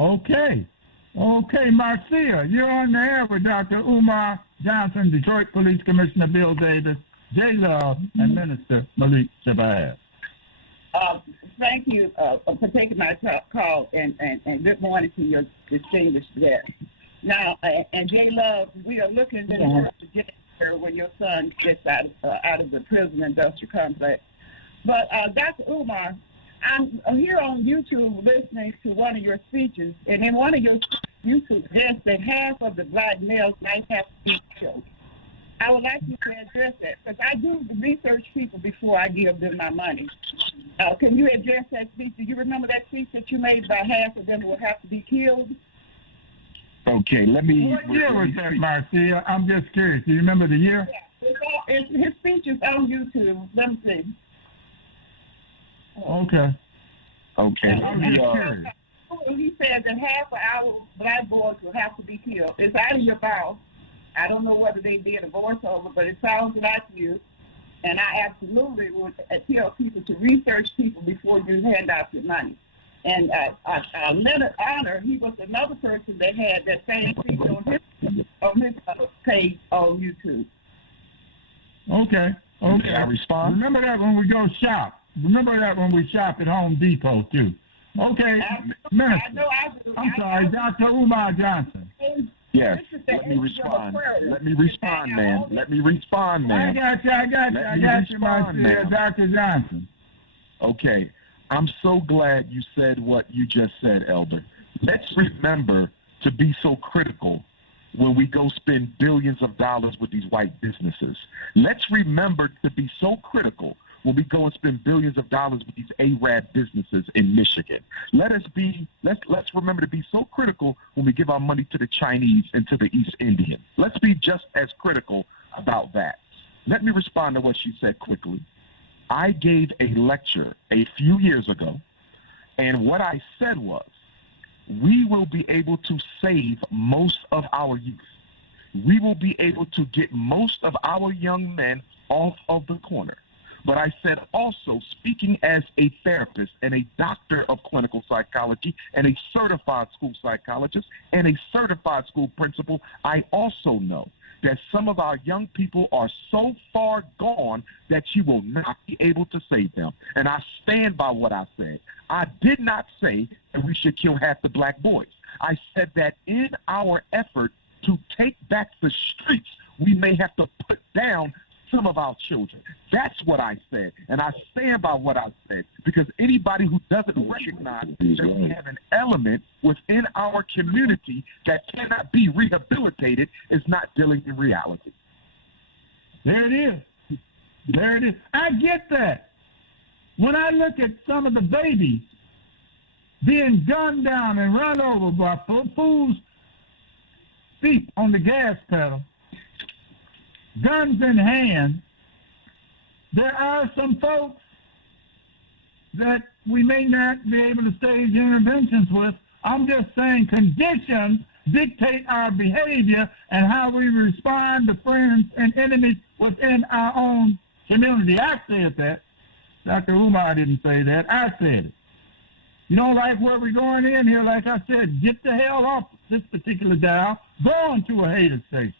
Okay. Okay, Marcia, you're on the air with DrUmarJohnson, Detroit Police Commissioner Bill Davis, J. Love, and Minister Malik Shabazz. Thank you for taking my call, and good morning to your distinguished guest. Now, and J. Love, we are looking forward to getting here when your son gets out of the prison industrial complex. But Dr. Umar, I'm here on YouTube listening to one of your speeches, and in one of your you suggest that half of the black males might have to be killed. I would like you to address that, because I do research people before I give them my money. Can you address that speech? Do you remember that speech that you made about half of them will have to be killed? Okay, let me... What year was that, Marcia? I'm just curious. Do you remember the year? Yeah, his speech is on YouTube. Let me see. Okay. Okay. He said that half of our black boys will have to be killed. It's out of your mouth. I don't know whether they did a voiceover, but it sounds like you. And I absolutely would tell people to research people before you hand out your money. And Leonard Honor, he was another person that had that same speech on his page on YouTube. Okay. Can I respond? Remember that when we go shop. Remember that when we shop at Home Depot, too. Okay, Minister. I'm sorry, DrUmarJohnson. Yes, let me respond. Let me respond, man. I got you, Marcia, Dr. Johnson. Okay. I'm so glad you said what you just said, Elder. Let's remember to be so critical when we go spend billions of dollars with these white businesses. Let's remember to be so critical when we go and spend billions of dollars with these Arab businesses in Michigan. Let's remember to be so critical when we give our money to the Chinese and to the East Indian. Let's be just as critical about that. Let me respond to what she said quickly. I gave a lecture a few years ago, and what I said was, we will be able to save most of our youth. We will be able to get most of our young men off of the corner. But I said also, speaking as a therapist and a doctor of clinical psychology and a certified school psychologist and a certified school principal, I also know that some of our young people are so far gone that you will not be able to save them. And I stand by what I said. I did not say that we should kill half the black boys. I said that in our effort to take back the streets, we may have to put down some of our children. That's what I said, and I stand by what I said, because anybody who doesn't recognize that we have an element within our community that cannot be rehabilitated is not dealing in reality. There it is. There it is. I get that. When I look at some of the babies being gunned down and run over by fools' feet on the gas pedal, guns in hand, there are some folks that we may not be able to stage interventions with. I'm just saying conditions dictate our behavior and how we respond to friends and enemies within our own community. I said that. Dr. Umar didn't say that. I said it. You don't like where we're going in here, like I said, get the hell off this particular dial. Go on to a hater station.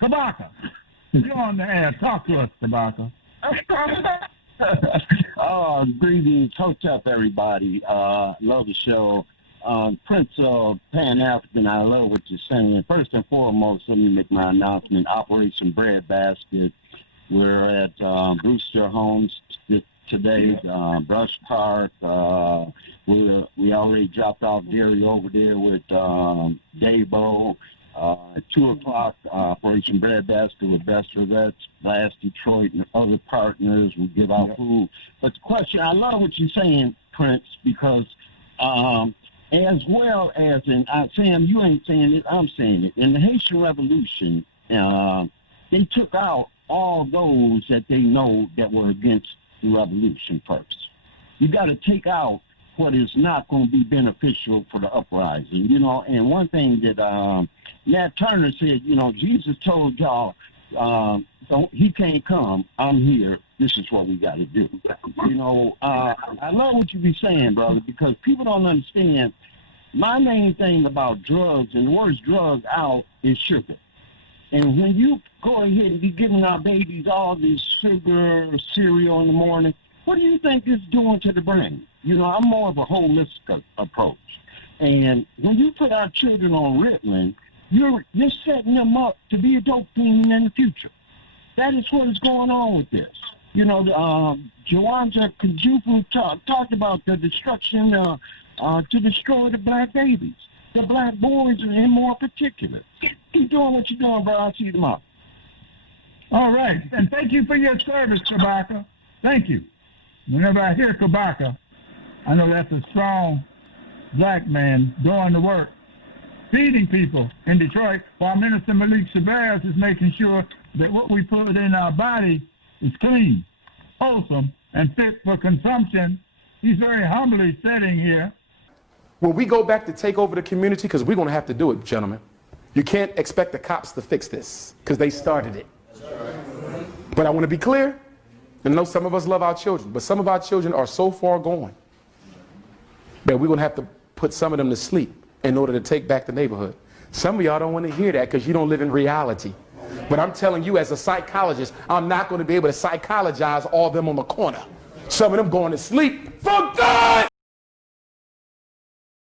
Kabaka. You're on the air. Talk to us, Tabaka. Greetings. What's up, everybody? Love the show. Prince of Pan-African, I love what you're saying. First and foremost, let me make my announcement. Operation Breadbasket. We're at Brewster Homes today, Brush Park. We already dropped off Gary over there with Dabo. At 2 o'clock, Operation Breadbasket with Best Regrets, Blast Detroit, and other partners. We give out food. But the question, I love what you're saying, Prince, because as well as, and Sam, you ain't saying it, I'm saying it. In the Haitian Revolution, they took out all those that they know that were against the revolution first. You got to take out what is not going to be beneficial for the uprising, you know. And one thing that Nat Turner said, you know, Jesus told y'all, he can't come, I'm here, this is what we got to do. You know, I love what you be saying, brother, because people don't understand my main thing about drugs, and the worst drug out is sugar. And when you go ahead and be giving our babies all this sugar cereal in the morning, what do you think it's doing to the brain? You know, I'm more of a holistic approach. And when you put our children on Ritalin, you're setting them up to be a dope fiend in the future. That is what is going on with this. You know, Joanja Kajufu talked about the destruction to destroy the black babies, the black boys in more particular. Keep doing what you're doing, bro. I'll see you tomorrow. All right. And thank you for your service, Kabaka. Thank you. Whenever I hear Kabaka, I know that's a strong black man doing the work, feeding people in Detroit, while Minister Malik Shabazz is making sure that what we put in our body is clean, wholesome, and fit for consumption. He's very humbly sitting here. When we go back to take over the community, because we're going to have to do it, gentlemen, you can't expect the cops to fix this, because they started it. But I want to be clear, and I know some of us love our children, but some of our children are so far gone that we're going to have to put some of them to sleep in order to take back the neighborhood. Some of y'all don't want to hear that because you don't live in reality. But I'm telling you, as a psychologist, I'm not going to be able to psychologize all of them on the corner. Some of them going to sleep for good.